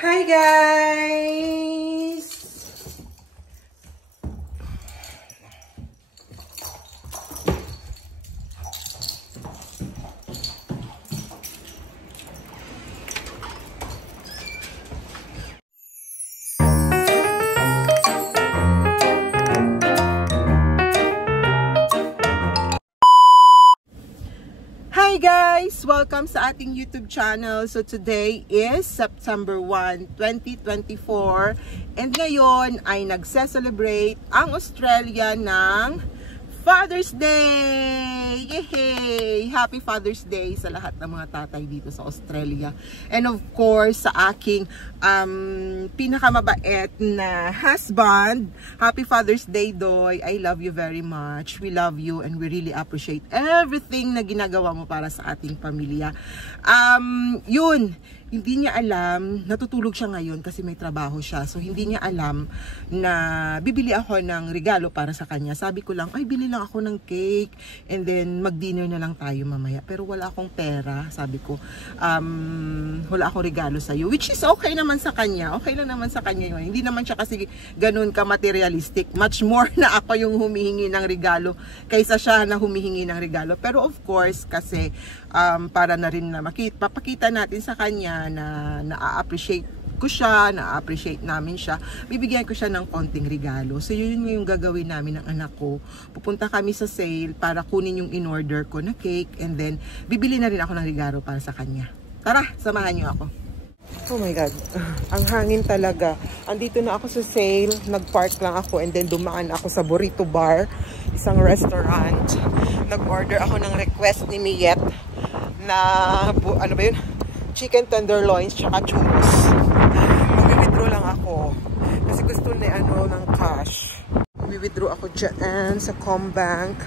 Hi guys! Hi guys! Welcome sa ating YouTube channel. So today is September 1, 2024 and ngayon ay nagse-celebrate ang Australia ng Father's Day! Yay! Happy Father's Day sa lahat ng mga tatay dito sa Australia. And of course, sa aking pinakamabait na husband, Happy Father's Day, Doy. I love you very much. We love you and we really appreciate everything na ginagawa mo para sa ating pamilya. Yun, hindi niya alam, natutulog siya ngayon kasi may trabaho siya. So, hindi niya alam na bibili ako ng regalo para sa kanya. Sabi ko lang, ay, bili lang ako ng cake and then mag-dinner na lang tayo mamaya. Pero wala akong pera, sabi ko. Wala akong regalo sa'yo. Which is okay naman sa kanya. Okay lang naman sa kanya yun. Hindi naman siya kasi ganun ka-materialistic. Much more na ako yung humihingi ng regalo kaysa siya na humihingi ng regalo. Pero of course, kasi para na rin na papakita natin sa kanya na na-appreciate ko siya, na-appreciate namin siya, bibigyan ko siya ng konting regalo. So yun yung gagawin namin ng anak ko. Pupunta kami sa sale para kunin yung in-order ko na cake and then bibili na rin ako ng regalo para sa kanya. Tara, samahan niyo ako. Oh my God, ang hangin talaga. Andito na ako sa sale, nag-park lang ako and then dumaan ako sa Burrito Bar, isang restaurant. Nag-order ako ng request ni Miet na, ano ba yun? Chicken tenderloins tsaka churros. Mag-withdraw lang ako kasi gusto na ng cash. Mag-withdraw ako dyan sa Combank.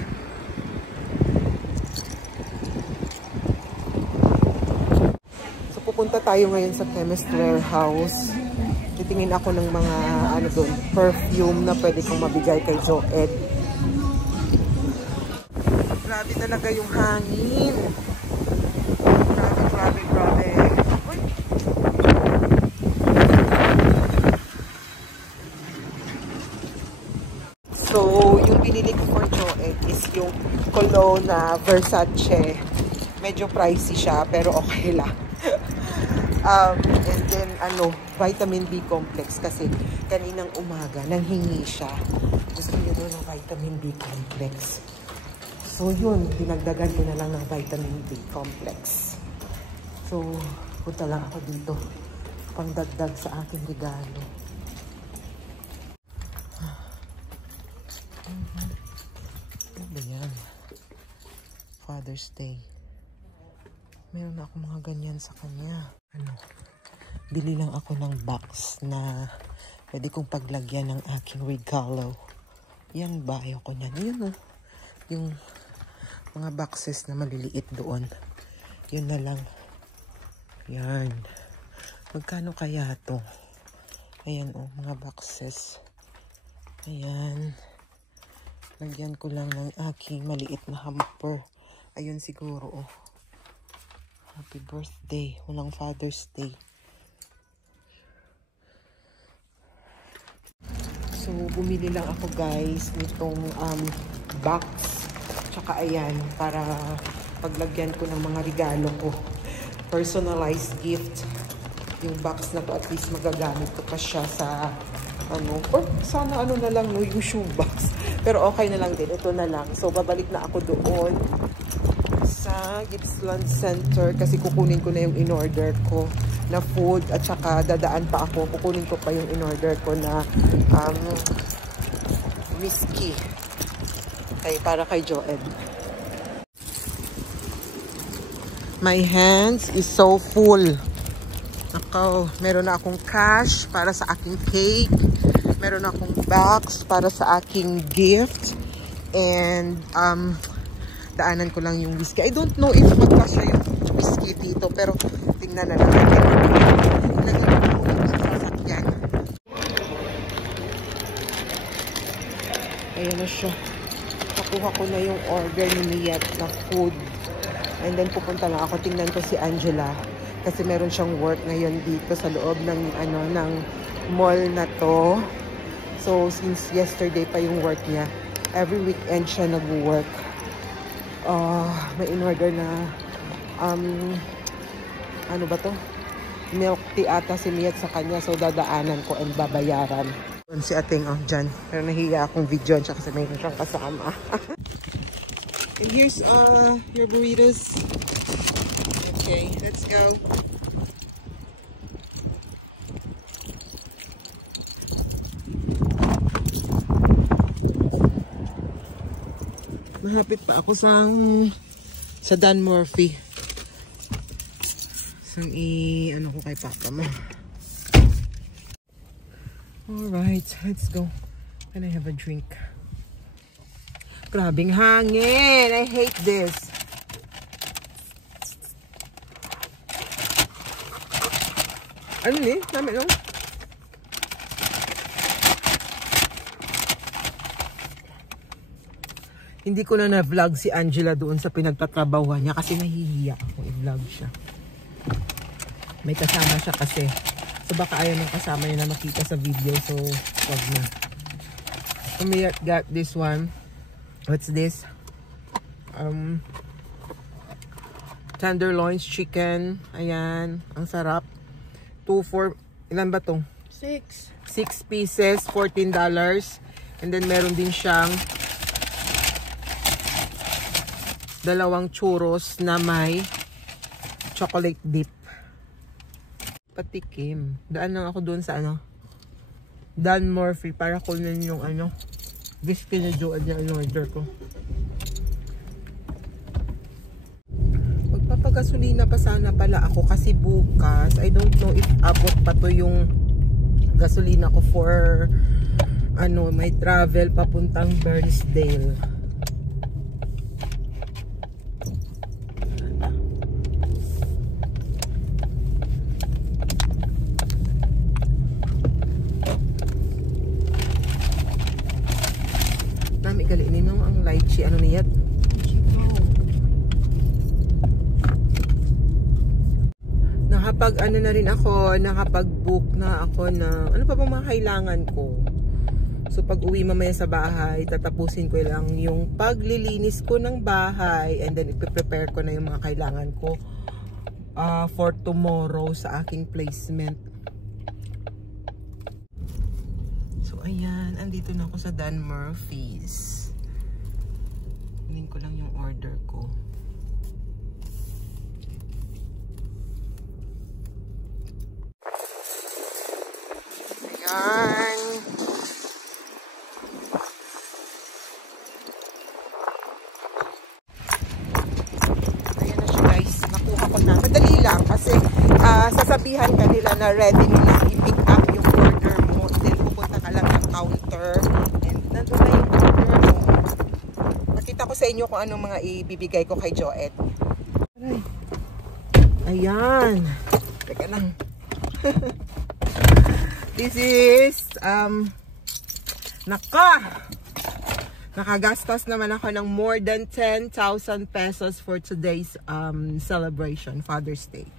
So pupunta tayo ngayon sa Chemist Warehouse. Titingin ako ng mga perfume na pwede kong mabigay kay Joed. Grabe talaga yung hangin. Grabe. So, yung binili ko for Joed is yung cologne na Versace. Medyo pricey siya, pero okay lang. And then, vitamin B complex kasi kaninang umaga, nanghingi siya. Gusto niya doon ng vitamin B complex. So, yun, dinagdagan ko na lang ng vitamin B complex. So, punta lang ako dito pangdagdag sa aking regalo. Ano ba yan? Father's Day. Meron na ako mga ganyan sa kanya. Bili lang ako ng box na pwede kong paglagyan ng aking regalo. Yan ba? Ayoko niyan. Yun yung mga boxes na maliliit doon. Yun na lang. Yan. Magkano kaya to? Ayan mga boxes. Ayan. Lagyan ko lang ng aking maliit na hamper. Ayun siguro Happy birthday. Walang Father's Day. So, bumili lang ako guys nitong box. Tsaka ayan, para paglagyan ko ng mga regalo ko. Personalized gift. Yung box na to, at least magagamit ko pa siya sa or sana na lang yung shoe box. Pero okay na lang din. Ito na lang. So, babalik na ako doon sa Gippsland Center kasi kukunin ko na yung in-order ko na food at saka dadaan pa ako. Kukunin ko pa yung in-order ko na whiskey. Para kay Joed. My hands is so full. Ako, meron na akong cash para sa aking cake. Meron na akong box para sa aking gift. And, daanan ko lang yung whiskey. I don't know if magkasya yung whiskey dito. Pero, tingnan na natin. Ilagay ko po sa sasakyan. Ayan na siya. Nakuha ko na yung order ni Miet na food. And then pupunta lang ako, tingnan ko si Angela kasi meron siyang work ngayon dito sa loob ng ng mall na to. So since yesterday pa yung work niya, every weekend siya nag-work. May in-order na ano ba to? Milk tea ata si Miet sa kanya, so dadaanan ko and babayaran. Si ating dyan, pero nahiya akong video siya kasi mayroon siyang kasama. And here's your burritos. Okay, let's go. Mahapit pa ako sa Dan Murphy. Sang ano ko kay papa mo. Alright, let's go. Can I have a drink? Grabing hangin. I hate this. Ano ni? Dami lang. Hindi ko na vlog si Angela doon sa pinagtatrabahuan niya kasi nahihiya ako i-vlog siya. May kasama siya kasi. So baka ayaw ng kasama niya na makita sa video. So wag na. So we got this one. What's this? Tenderloins chicken. Ayan. Ang sarap. 2 for... Ilan ba to? 6 pieces. $14. And then meron din siyang 2 churros na may chocolate dip. Patikim. Daan lang ako doon sa Dan Murphy para kunin yung biscuit ni Joanne niya in-order ko. Magpapagasolina pa sana pala ako kasi bukas, I don't know if abot pa to yung gasolina ko for may travel papuntang Burnsdale. Nami galinin mo ang lychee niyat. Nakapag na rin ako, nakapag-book na ako na ano pa bang mga kailangan ko. So pag uwi mamaya sa bahay, tatapusin ko lang yung paglilinis ko ng bahay and then ipe-prepare ko na yung mga kailangan ko for tomorrow sa aking placement. So ayan, andito na ako sa Dan Murphy's. Kunin ko lang yung order ko. Ayan. Ayan na siya guys. Nakuha ko na. Madali lang kasi sasabihan ka nila na ready na i-pick up yung order mo. Then pupunta ka lang ng counter. And nandun na yung order mo. Makita ko sa inyo kung anong mga ibibigay ko kay Joette. Ayan. Teka lang. This is, nakagastos naman ako ng more than 10,000 pesos for today's celebration, Father's Day.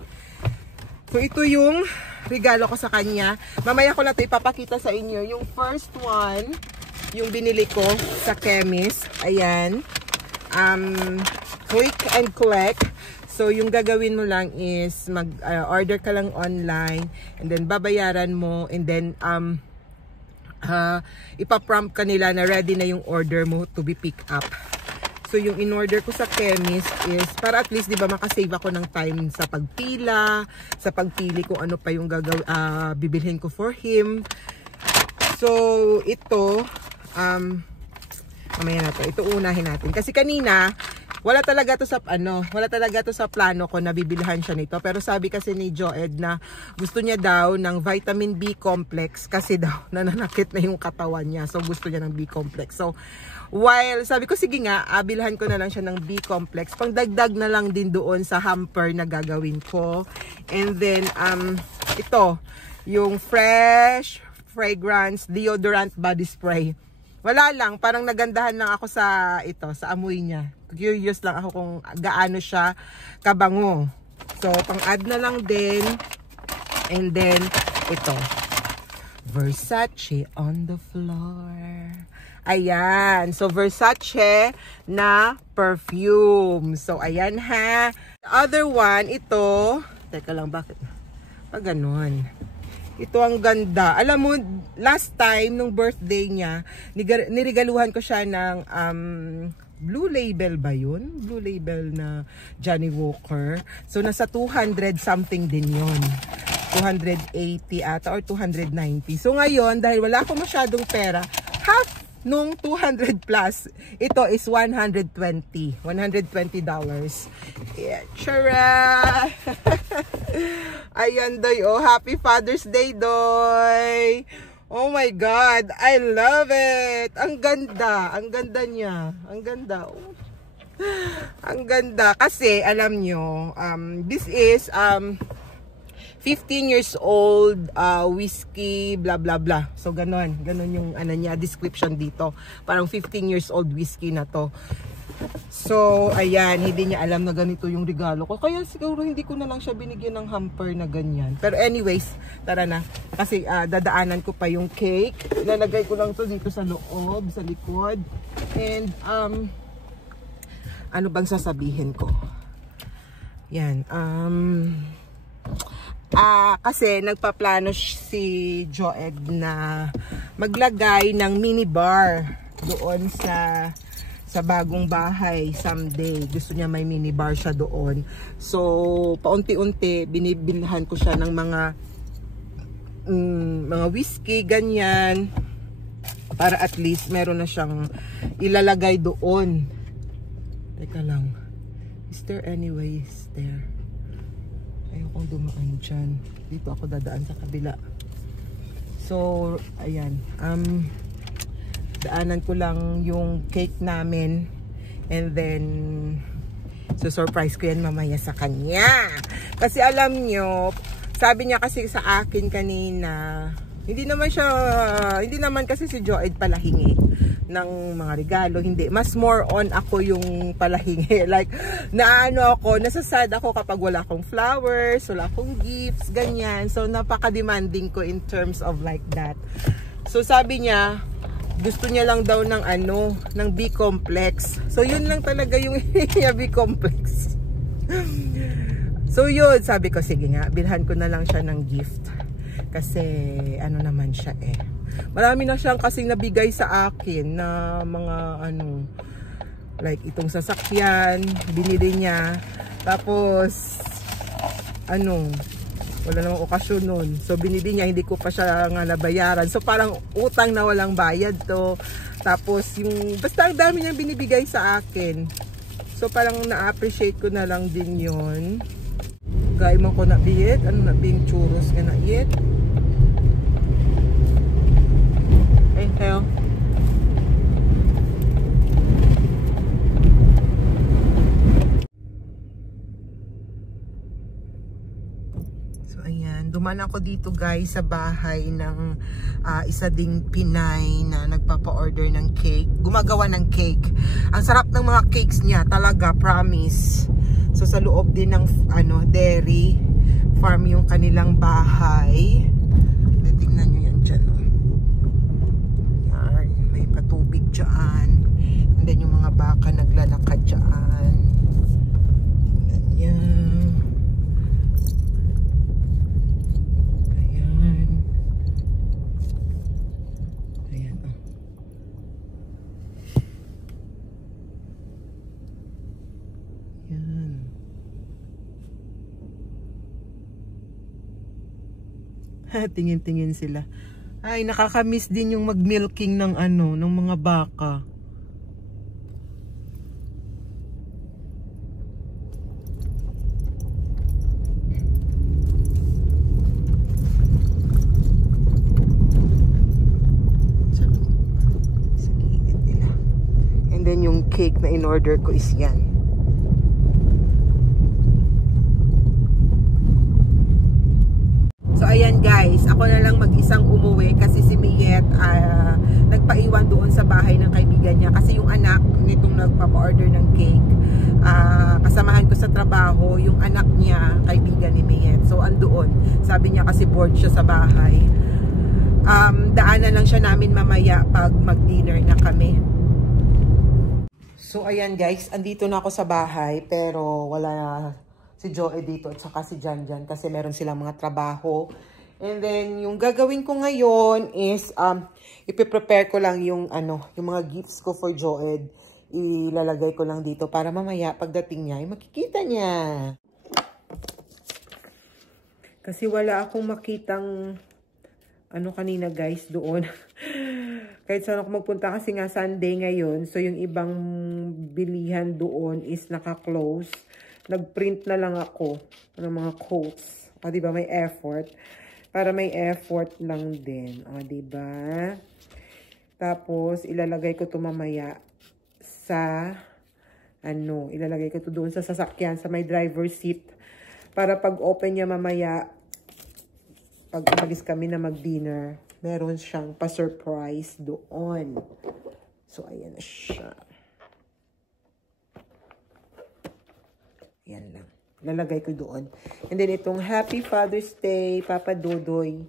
So ito yung regalo ko sa kanya. Mamaya ko na ito ipapakita sa inyo. Yung first one, yung binili ko sa chemist. Ayan. Click and collect. So, yung gagawin mo lang is mag-order ka lang online and then babayaran mo and then ipaprompt ka nila na ready na yung order mo to be picked up. So, yung in-order ko sa chemist is para at least, di ba, makasave ako ng time sa pagpila, sa pagpili kung ano pa yung bibilhin ko for him. So, ito, mamaya na to. Ito unahin natin. Kasi kanina, wala talaga to sa plano ko na bibilihan siya nito. Pero sabi kasi ni Joed na gusto niya daw ng vitamin B complex kasi daw nananakit na yung katawan niya. So gusto niya ng B complex. So while sabi ko sige nga, bilhan ko na lang siya ng B complex. Pangdagdag na lang din doon sa hamper na gagawin ko. And then ito, yung fresh fragrance deodorant body spray. Wala lang, parang nagandahan lang ako sa amoy niya. Curious lang ako kung gaano siya kabango. So, pang-add na lang din. And then, ito. Versace on the floor. Ayan. So, Versace na perfume. So, ayan ha. The other one, ito. Teka lang, bakit? Pag ganun. Ito ang ganda. Alam mo, last time, nung birthday niya, niregaluhan ko siya ng Blue Label ba yun? Blue Label na Johnny Walker. So, nasa 200 something din yun. 280 ata or 290. So, ngayon, dahil wala akong masyadong pera, half nung 200 plus, ito is $120. Yeah, chara! Ayan, Doy. Oh, happy Father's Day, Doy! Oh my God, I love it! Ang ganda! Ang ganda niya. Ang ganda. Oh. Ang ganda. Kasi, alam nyo, this is 15 years old, whiskey, blah, blah, blah. So, ganon. Ganon yung ano niya, description dito. Parang 15 years old whiskey na to. So, ayan. Hindi niya alam na ganito yung regalo ko. Kaya siguro hindi ko na lang siya binigyan ng hamper na ganyan. Pero anyways, tara na. Kasi dadaanan ko pa yung cake. Ilalagay ko lang to dito sa loob, sa likod. And, ano bang sasabihin ko? Yan. Kasi nagpaplano si Joed na maglagay ng minibar doon sa bagong bahay someday. Gusto niya may minibar siya doon. So, paunti-unti binibilhan ko siya ng mga whiskey, ganyan. Para at least meron na siyang ilalagay doon. Teka lang. Is there anyways there? Ayokong dumaan dyan. Dito ako dadaan sa kabila. So, ayan. Daanan ko lang yung cake namin. And then, so surprise ko yan mamaya sa kanya. Kasi alam nyo, sabi niya kasi sa akin kanina, hindi naman kasi si Joed palahingi ng mga regalo, hindi. Mas more on ako yung palahingi. Like, nasasad ako kapag wala akong flowers, wala akong gifts, ganyan. So, napaka-demanding ko in terms of like that. So, sabi niya, gusto niya lang daw ng ng B-complex. So, yun lang talaga yung niya, B-complex. So, yun, sabi ko, sige nga, bilhan ko na lang siya ng gift. Kasi, ano naman siya eh. Marami na siyang kasing nabigay sa akin na mga like itong sasakyan, binili niya. Tapos, wala namang okasyon nun. So, binili niya, hindi ko pa siya nga nabayaran. So, parang utang na walang bayad to. Tapos, basta ang dami niyang binibigay sa akin. So, parang na-appreciate ko na lang din yun. Gaya mo ko na biyet. Ano na bing churros nga na biyet. Hello. So ayan, dumaan ako dito guys sa bahay ng isa ding Pinay na nagpapa-order ng cake, gumagawa ng cake. Ang sarap ng mga cakes niya, talaga, promise. So sa loob din ng dairy farm yung kanilang bahay. Tingnan niyo yan dyan. Tubig dyan. And then yung mga baka naglalakad dyan. Tingnan yan. Ayan. Oh. Yan. Tingin-tingin sila. Ay, nakakamiss din yung mag-milking ng ng mga baka. And then yung cake na in-order ko is yan. So ayan ayan guys, ako na lang mag-isang umuwi kasi si Miet nagpaiwan doon sa bahay ng kaibigan niya. Kasi yung anak nitong nagpapa-order ng cake, kasamahan ko sa trabaho, yung anak niya, kaibigan ni Miet. So andoon, sabi niya kasi bored siya sa bahay. Daanan lang siya namin mamaya pag mag-dinner na kami. So ayan guys, andito na ako sa bahay pero wala si Joey dito at saka si Janjan kasi meron silang mga trabaho. And then yung gagawin ko ngayon is ipiprepare ko lang yung yung mga gifts ko for Joey. Ilalagay ko lang dito para mamaya pagdating niya ay makikita niya. Kasi wala akong makitang kanina guys doon. Kahit saan ako magpunta kasi nga Sunday ngayon. So yung ibang bilihan doon is naka-close. Nag-print na lang ako ng mga quotes. O diba may effort? Para may effort lang din. O diba? Tapos ilalagay ko to mamaya sa ilalagay ko to doon sa sasakyan sa may driver seat. Para pag open niya mamaya, pag umalis kami na mag-dinner, meron siyang pa-surprise doon. So, ayan na siya. Ayan lang. Lalagay ko doon. And then, itong Happy Father's Day, Papa Dodoy,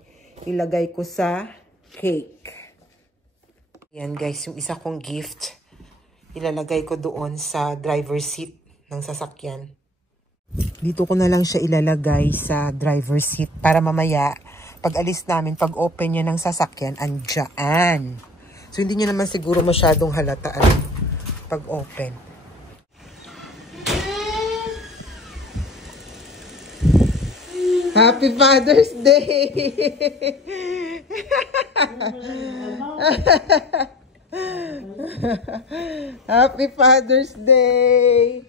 ilagay ko sa cake. Ayan guys, yung isa kong gift, ilalagay ko doon sa driver seat ng sasakyan. Dito ko na lang siya ilalagay sa driver seat para mamaya, pag alis namin, pag open niya ng sasakyan, andyan. So, hindi niya naman siguro masyadong halataan pag open. Happy Father's Day! Happy Father's Day!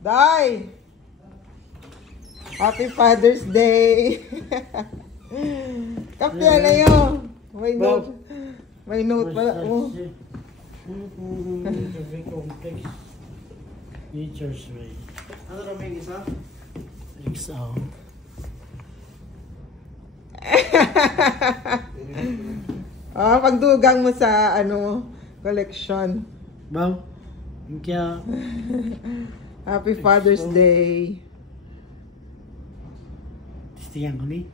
Day! Happy Father's Day! Kape na yun! May note. May note pala. Oh. Nature's way. Ano namin isa? XO. Pagdugang mo sa collection. Bang? Kaya Happy Father's Day. Tistiyan ko ni.